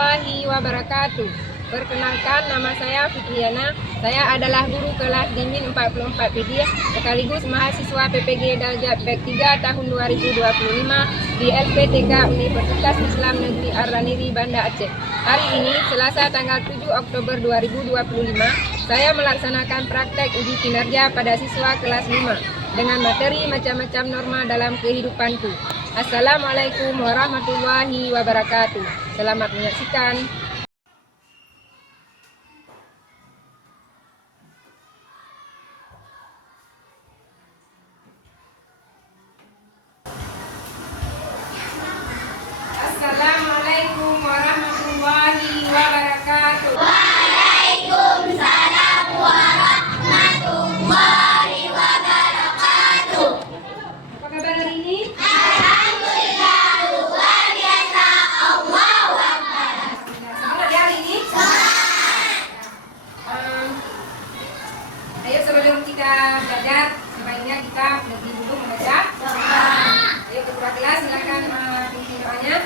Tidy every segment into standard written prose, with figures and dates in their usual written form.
warahmatullahi wabarakatuh. Perkenalkan, nama saya Fitriana. Saya adalah guru kelas Dimin 44 PD sekaligus mahasiswa PPG Daljab 3 tahun 2025 di LPTK Universitas Islam Negeri Ar-Raniri, Banda Aceh. Hari ini, Selasa tanggal 7 Oktober 2025, saya melaksanakan praktek uji kinerja pada siswa kelas 5 dengan materi macam-macam norma dalam kehidupanku. Assalamualaikum warahmatullahi wabarakatuh. Selamat menyaksikan. Assalamualaikum warahmatullahi wabarakatuh. Waalaikumsalam warahmatullahi wabarakatuh. Apa kabar hari ini? Alhamdulillah, luar biasa. Allahu Akbar. Semangat ya hari ini? Ayo sebelum kita belajar, sebaiknya kita lebih dulu membaca. Ayo ketua kelas, silakan pimpin doanya.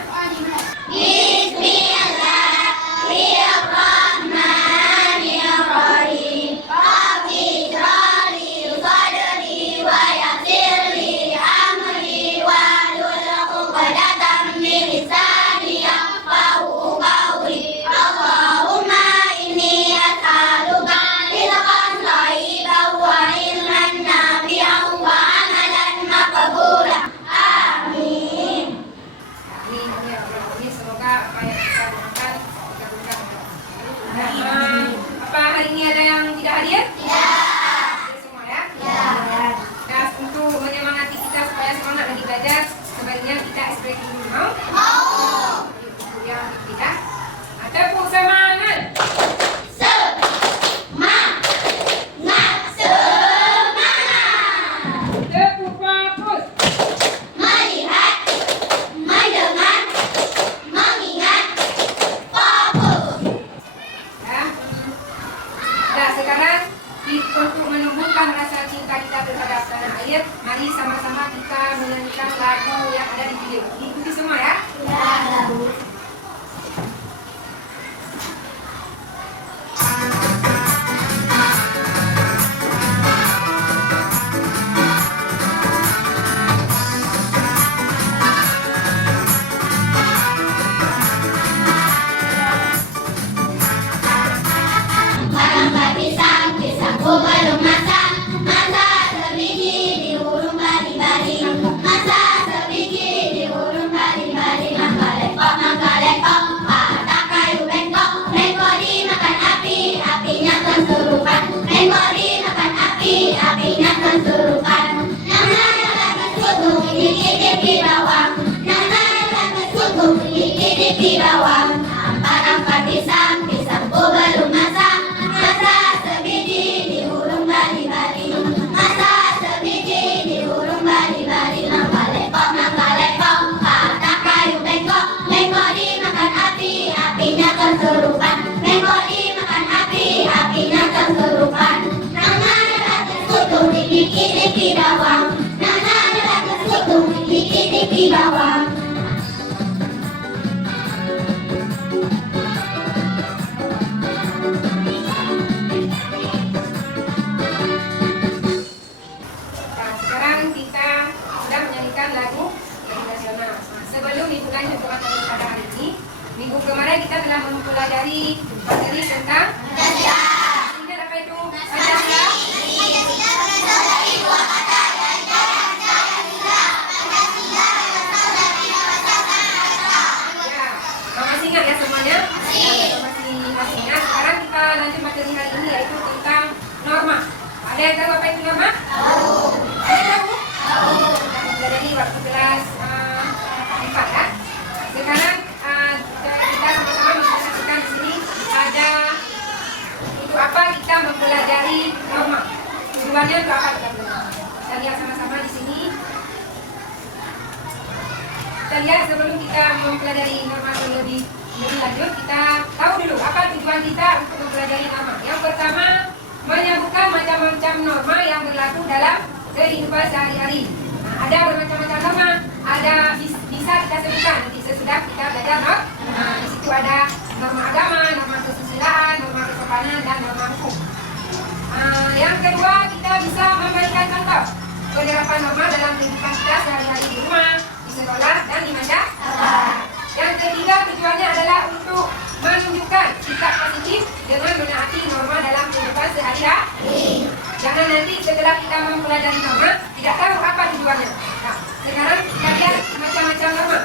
Bismillahirrahmanirrahim. Rabbi shrahli sadri wa yassir li amri wahlul 'uqdatam min lisani yafqahu qawli. Allahumma inni as'aluka rizqan thayyiban wa ilman nafi'an wa amalan maqbulan. Amin. Amin. Semoga apa yang kita lakukan dikabulkan. Apa hari ini ada yang tidak hadir? Hadir semua ya? Dan untuk menyemangati kita supaya semangat lagi belajar, sebaiknya kita ekspresi dulu. Mau? Untuk yang tidak, tepuk semangat. Tepuk fokus. Melihat, mendengar, mengingat, fokus. Ya. Nah, sekarang untuk menumbuhkan rasa cinta kita terhadap tanah air, mari sama-sama kita menyanyikan lagu yang ada di video. Ikuti semua ya. Barangkali pisang-pisangku belum masak, masa sebiji di urung bari-bari, masa sebiji di urung bari-bari, mangga lekok, ada kayu bengkok, bengkok dimakan api, apinya kesurupan, bengkok dimakan api, apinya kesurupan. Nama lagi suku gigit di bawah, nama lagi suku gigit di bawah. Barangkali pisang-pisangku belum masak, masa sebiji di urung bari-bari, masa sebiji di urung bari-bari, mangga lekok, ada kayu bengkok, bengkok dimakan api, apinya kesurupan, bengkok dimakan api, apinya kesurupan. Nana lagi sekutu di bawah, nana lagi sekutu di bawah. Nah, sekarang kita sudah menyanyikan lagu nasional. Sebelum itu lanjut ke materi pada hari ini, minggu kemarin kita telah mempelajari materi tentang ingat apa itu Pancasila? Ya, masih ingat ya semuanya? Ya, masih ingat. Sekarang kita lanjut materi hari ini yaitu tentang norma. Ada yang tahu apa itu norma? Ada yang tahu? Jadi waktu kelas 4 ya. Sekarang kita sama-sama mengkonsentrasikan di sini ada itu apa kita mempelajari norma. Tujuannya untuk apa kita belajar? Kita lihat sama-sama di sini. Kita lihat sebelum kita mempelajari norma lebih lanjut, kita tahu dulu apa tujuan kita untuk mempelajari norma. Yang pertama, menyebutkan macam-macam norma yang berlaku dalam kehidupan sehari-hari. Nah, ada bermacam-macam norma, ada bisa kita sebutkan nanti sesudah kita belajar, no? Nah, di situ ada norma agama, norma kesusilaan, norma kesopanan, dan norma hukum. Yang kedua, kita bisa memberikan contoh penerapan norma dalam kehidupan kita sehari-hari di rumah, di sekolah, dan di masyarakat. Yang ketiga, tujuannya adalah untuk menunjukkan sikap positif dengan menaati norma dalam kehidupan sehari-hari. Jangan nanti setelah kita mempelajari norma, tidak tahu apa tujuannya. Nah, sekarang kita lihat macam-macam norma.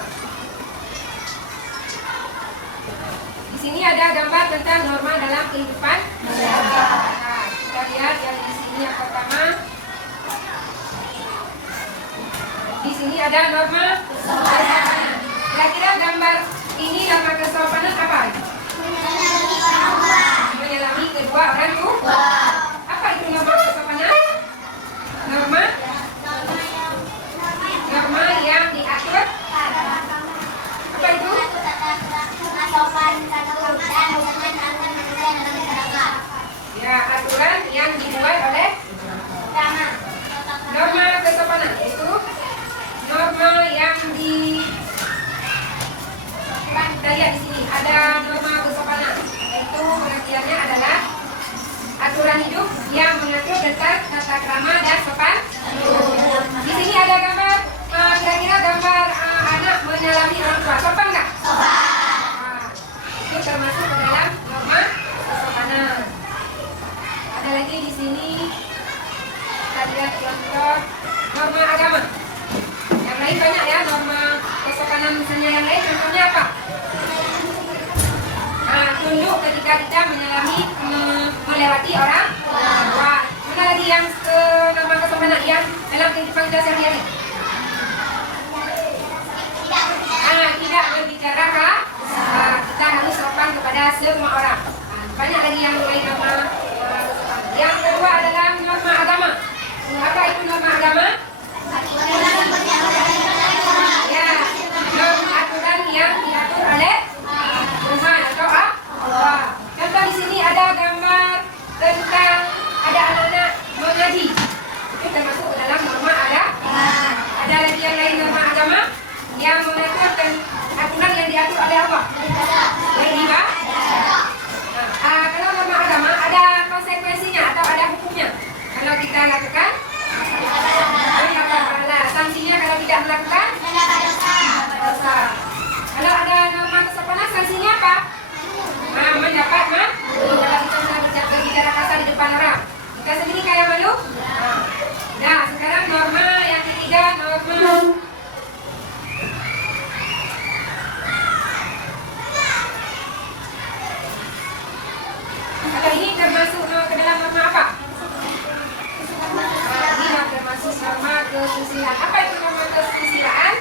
Di sini ada gambar tentang norma dalam kehidupan masyarakat. Nah, kita lihat yang di sini yang pertama. Di sini ada norma kesopanan. Kira-kira gambar ini norma kesopanan apa? Menyelami kedua orang tua. Apa itu norma kesopanan? Norma yang diatur. Apa itu? Ya, aturan yang dibuat oleh norma kesopanan itu norma yang kita lihat di sini ada norma kesopanan, yaitu pengertiannya adalah aturan hidup yang mengatur tentang tata krama dan sopan. Di sini ada gambar, kira-kira gambar anak menyalami orang tua, sopan nggak? Sopan. Itu termasuk ke dalam norma kesopanan. Ada lagi di sini kita lihat contoh norma agama. Yang lain banyak ya norma kesopanan, misalnya yang lain contohnya apa? Tunduk ketika kita melewati orang tua. Mana lagi yang norma kesopanan yang dalam kehidupan kita sehari-hari? Tidak berbicara kasar. Kita harus sopan kepada semua orang. Banyak lagi yang lain norma kesopanan. Yang kedua adalah norma agama. Apa itu norma agama? Ya, norma aturan yang diatur oleh Tuhan atau Allah. Contoh di sini ada gambar tentang ada anak-anak mengaji. Itu termasuk ke dalam norma agama. Ada lagi yang lain norma agama yang mengatur aturan yang diatur oleh Allah. Beribadah. Kalau norma agama ada konsekuensinya atau ada hukumnya. Kalau kita lakukan, mendapat pahala. Sanksinya kalau tidak melakukan, dosa. Kalau ada norma kesopanan, sanksinya apa? Mendapat kalau kita berbicara kasar di depan orang, kita sendiri kayak malu. Nah, sekarang norma yang ketiga, norma atau ini termasuk ke dalam norma apa? Ini termasuk norma kesusilaan. Apa itu norma kesusilaan?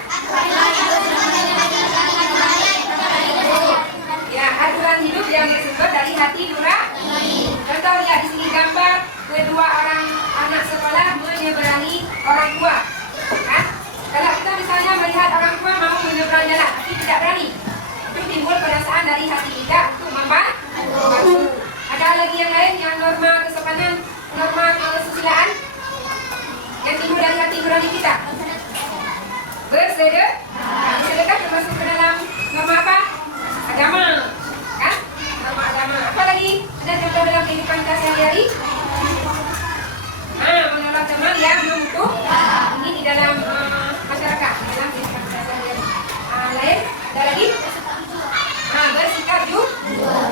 Ya, aturan hidup yang bersumber dari hati nurani. Contoh lihat di sini gambar kedua orang anak sekolah menyeberangi orang tua. Kan? Kalau kita misalnya melihat orang tua mau menyeberang jalan tapi tidak berani, itu timbul perasaan dari hati kita untuk membantu. Ada lagi yang lain yang norma kesopanan, norma kesusilaan yang timbul dari hati nurani kita. Bersedekah termasuk ke dalam norma apa? Agama, kan? Norma agama. Apa lagi? Ada contoh dalam kehidupan kita sehari-hari? Menolong teman yang membutuhkan. Ini di dalam masyarakat, dalam kehidupan kita sehari-hari. Lain? Ada lagi? Bersikap juga.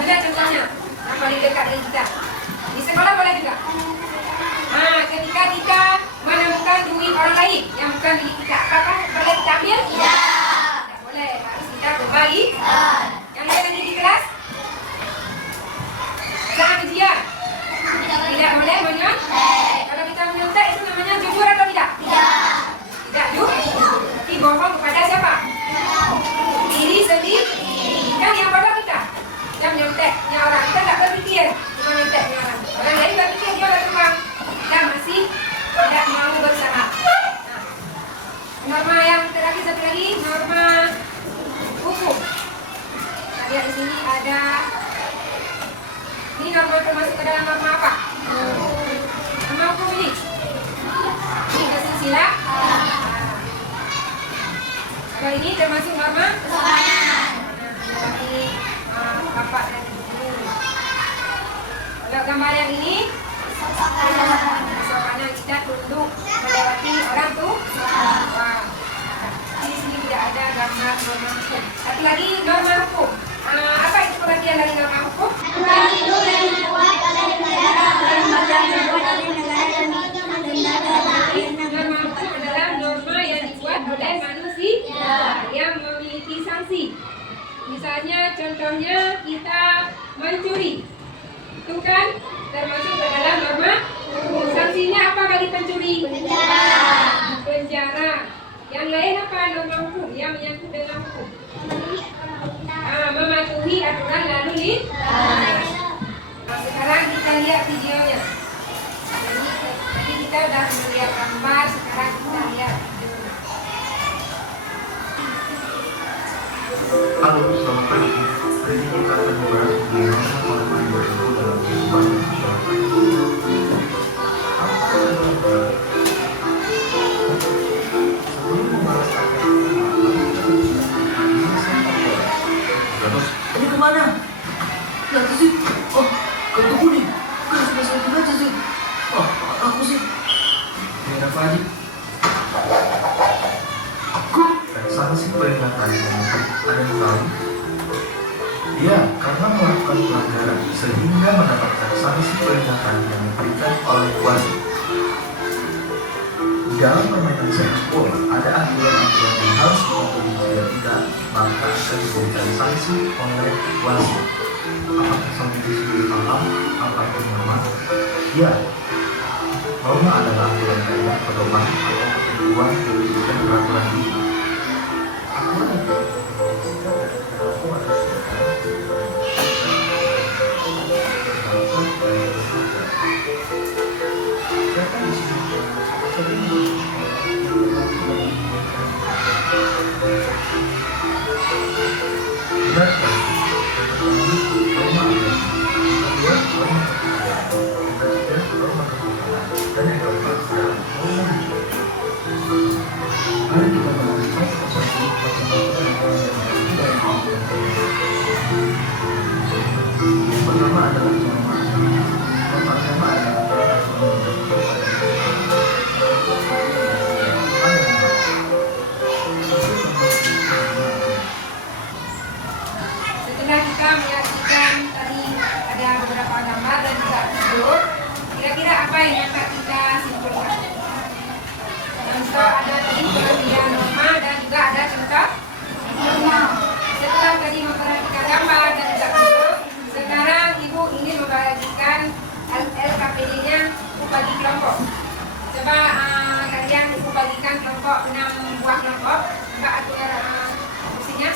Mana contohnya? Yang paling dekat dengan kita. Di sekolah boleh juga. Ketika kita menemukan duit orang lain yang bukan milik kita, apakah boleh kita ambil? Tidak boleh. Harus kita berbagi. Yang lain lagi di kelas? Saat ujian tidak boleh menyontek. Kalau kita menyontek itu namanya jujur atau tidak? Tidak jujur. Tapi bohong kepada siapa? Diri sendiri. Kan yang bodoh kita. Yang menyonteknya orang. Kita tak berpikir cuma menyonteknya orang. Orang lain berpikir dia ada uang. Kita masih tidak mau berusaha. Norma yang terakhir satu lagi, norma hukum. Lihat di sini ada. Ini norma termasuk ke dalam norma apa? Norma hukum ini. Ini kesusilaan. Kalau ini termasuk norma kesopanan. Ini bapak gambar yang ini? Sopannya kita tunduk melewati orang tuh. Wah. Di sini tidak ada gambar norma hukum. Satu lagi norma hukum. Apa itu pengertian dari norma hukum? aturan hidup yang dibuat oleh negara dan lembaga yang dibuat oleh negara dan lembaga lain. Norma hukum adalah norma yang dibuat oleh manusia yang memiliki sanksi. Misalnya, contohnya kita mencuri, itu kan termasuk ke dalam norma hukum. Sanksinya apa bagi pencuri? Penjara. Yang lain apa norma hukum yang menyangkut dengan hukum? Mematuhi aturan lalu lintas. Sekarang kita lihat videonya. Jadi kita sudah melihat gambar, sekarang kita lihat videonya. Halo, selamat pagi. Hari ini kita akan membahas bagaimana norma yang berlaku dalam kehidupan masyarakat. Apa adalah norma? Sebelum membahas apa itu norma, ini saya terus. Ini kemana? Nanti sih. Oh, kartu kuning. Kan sudah saya baca sih. Oh, aku sih. Ini apa lagi? Sanksi peringatan yang ada yang tahu? Ya, karena melakukan pelanggaran sehingga mendapatkan sanksi peringatan yang diberikan oleh wasit. Dalam permainan sepak bola ada aturan-aturan yang harus dipatuhi jika tidak, maka akan diberikan sanksi oleh wasit. Apakah sampai di sini paham apa itu norma? Ya, norma adalah aturan kaidah, pedoman atau ketentuan yang diberikan peraturan ini. Setelah kita menyaksikan tadi ada beberapa gambar dan juga video, kira-kira apa yang dapat kita simpulkan? Contoh ada tadi pengertian norma dan juga ada contoh norma. Setelah tadi memperhatikan gambar dan juga video, sekarang Ibu ingin membagikan LKPD-nya bagi kelompok. Coba kalian Ibu bagikan kelompok 6 buah kelompok. Coba atur kursinya.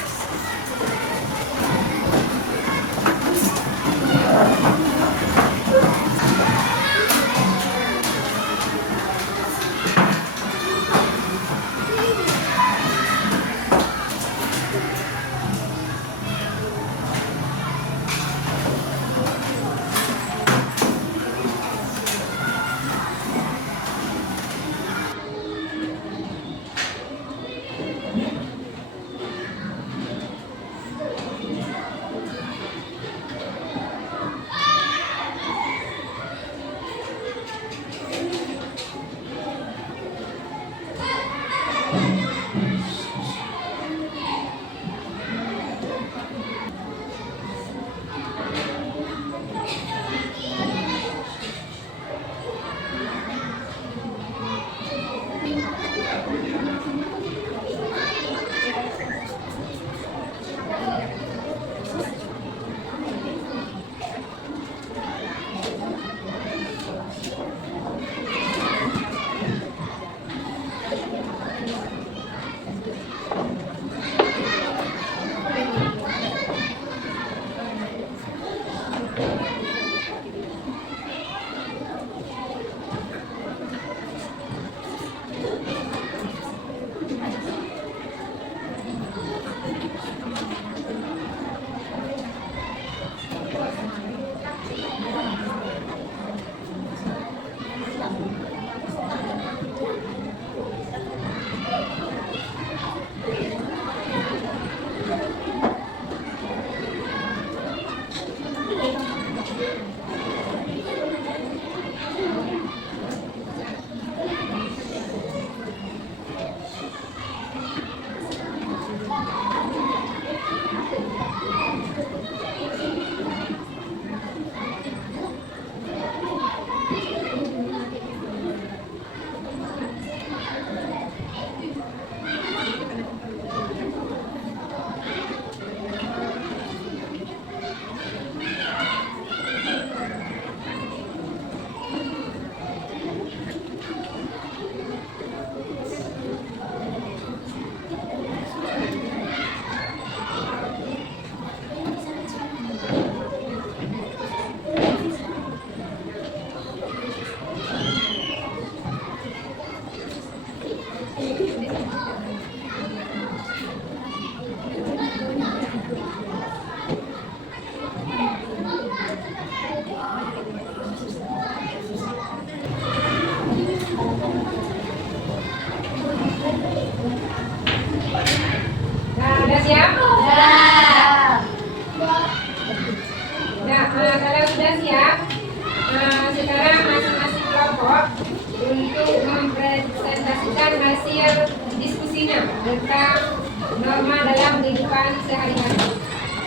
hasil diskusinya tentang norma dalam kehidupan sehari-hari.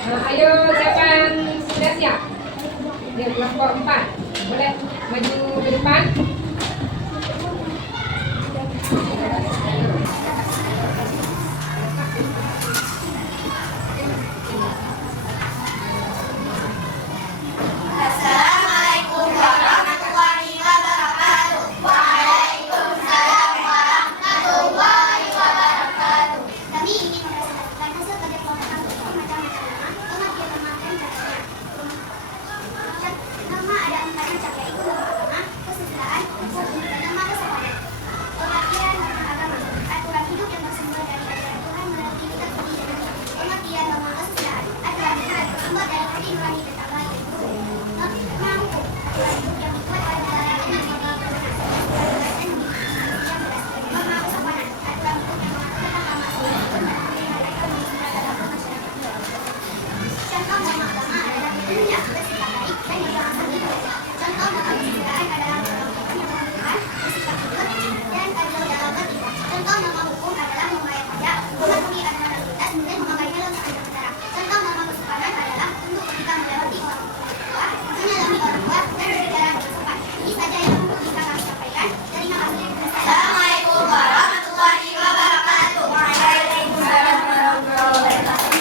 Ayo, siapa yang sudah siap? Ya, kelompok 4. Boleh maju ke depan. Assalamualaikum warahmatullahi wabarakatuh. Waalaikumsalam warahmatullahi wabarakatuh. Kami ingin mempresentasikan hasil kerja kelompok kami bermacam-macam nama, kemudian memakai caranya. Nama ada 4 macam, yaitu norma agama, kesusilaan, dan norma kesopanan. Pengertian norma agama, aturan hidup yang bersumber dari ajaran Tuhan melalui kitab suci dan Nabi. Pengertian norma kesusilaan, aturan hidup yang bersumber dari hati nurani tetap baik. Norma hukum, aturan hidup yang dibuat oleh negara dan menjadi peraturan norma kesopanan, aturan hidup yang mengatur tentang masalah dan mereka menjadi dalam masyarakat. Contoh norma agama adalah ilmunya bersikap baik dan yang berasal dari Tuhan. Contoh norma kesusilaan adalah melakukan yang menentukan bersikap jujur dan adil dalam bertindak. Contoh norma hukum adalah membayar pajak, mematuhi aturan lalu lintas, dan memakai helm saat berkendara. Contoh norma kesopanan adalah untuk ketika melewati orang tua, menyalami orang tua, dan berbicara dengan sopan. Ini saja yang bisa kami sampaikan. Terima kasih. Assalamualaikum warahmatullahi wabarakatuh. Waalaikumsalam warahmatullahi wabarakatuh.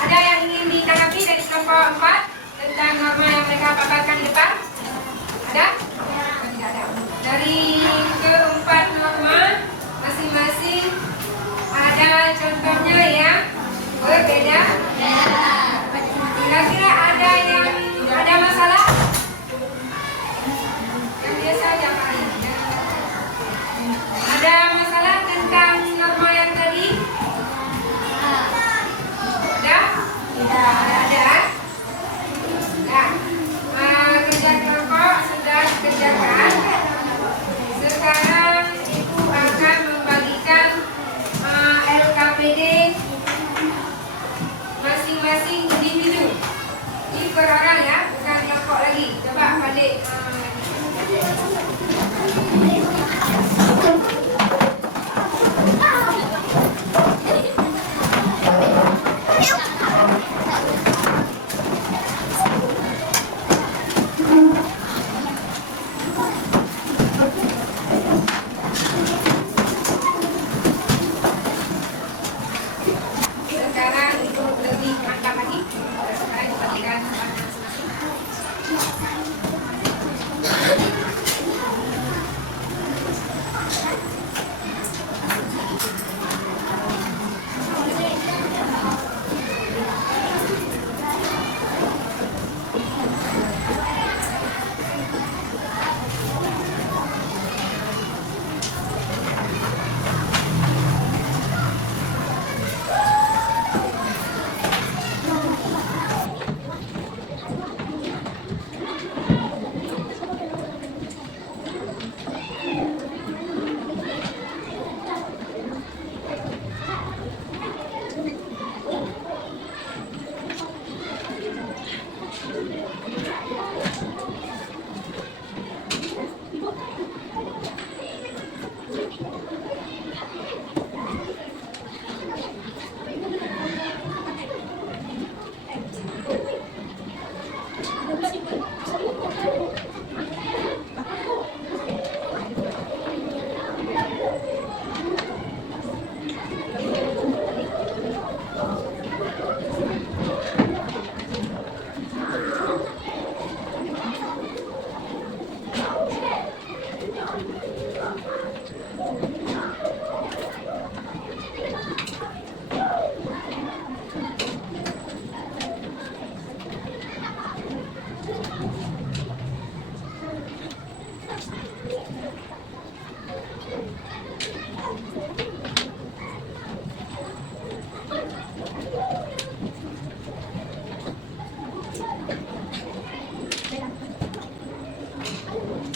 Ada yang ingin ditanggapi dari kelompok 4 tentang norma yang mereka paparkan di depan? Ada? Tidak ada. Dari keempat norma masing-masing ada contohnya yang berbeda. Kira-kira ada yang ada masalah? Yang biasa aja Pak. Ada masalah tentang norma yang tadi? Ada? Tidak ada. Nah, kerja kelompok sudah dikerjakan. Sekarang Ibu akan membagikan LKPD masing-masing individu. Ini per orang ya, bukan kelompok lagi. Coba balik. Sekarang Ibu lebih mantap lagi. Sekarang dibagikan masing-masing.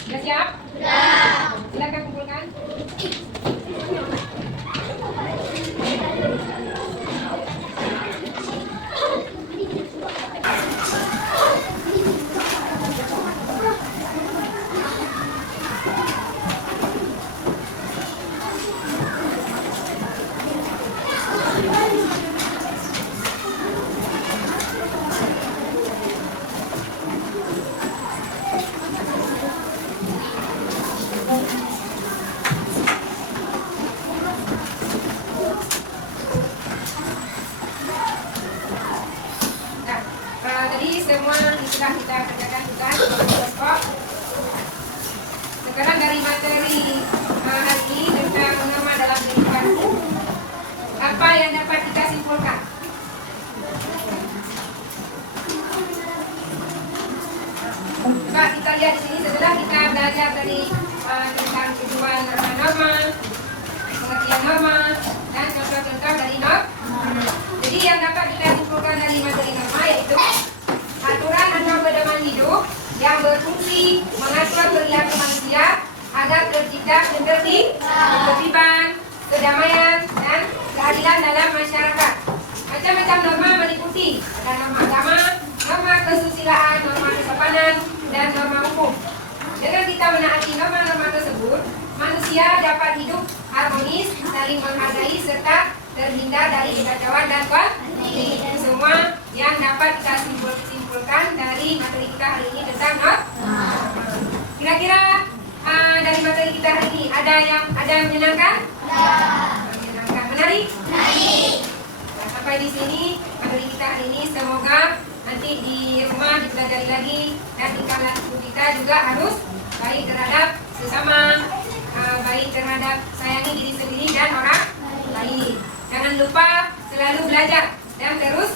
Sudah siap? Sudah. Silakan kumpulkan. kita kerjakan tugas pokok. Sekarang dari materi hari ini tentang norma dalam kehidupan, apa yang dapat kita simpulkan? Coba kita lihat di sini setelah kita belajar dari tentang tujuan norma-norma, pengertian norma, dan contoh-contoh dari norma. Jadi yang dapat kita simpulkan dari materi norma yaitu aturan atau pedoman hidup yang berfungsi mengatur perilaku manusia agar tercipta ketertiban, kedamaian, dan keadilan dalam masyarakat. Macam-macam norma meliputi ada norma agama, norma kesusilaan, norma kesopanan, dan norma hukum. Dengan kita menaati norma-norma tersebut, manusia dapat hidup harmonis, saling menghargai, serta terhindar dari kekacauan dan konflik. Itu semua yang dapat kita simpulkan dari materi kita hari ini tentang norma. Kira-kira dari materi kita hari ini ada yang menyenangkan? Menyenangkan, menarik? Nah, sampai di sini materi kita hari ini. Semoga nanti di rumah dipelajari lagi dan tingkah laku kita juga harus baik terhadap sesama, baik terhadap sayangi diri sendiri dan orang lain. Jangan lupa selalu belajar dan terus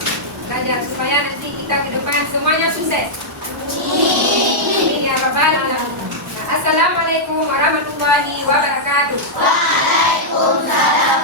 belajar supaya nanti kita ke depan semuanya sukses. Amin ya rabbal alamin. Assalamualaikum warahmatullahi wabarakatuh. Waalaikumsalam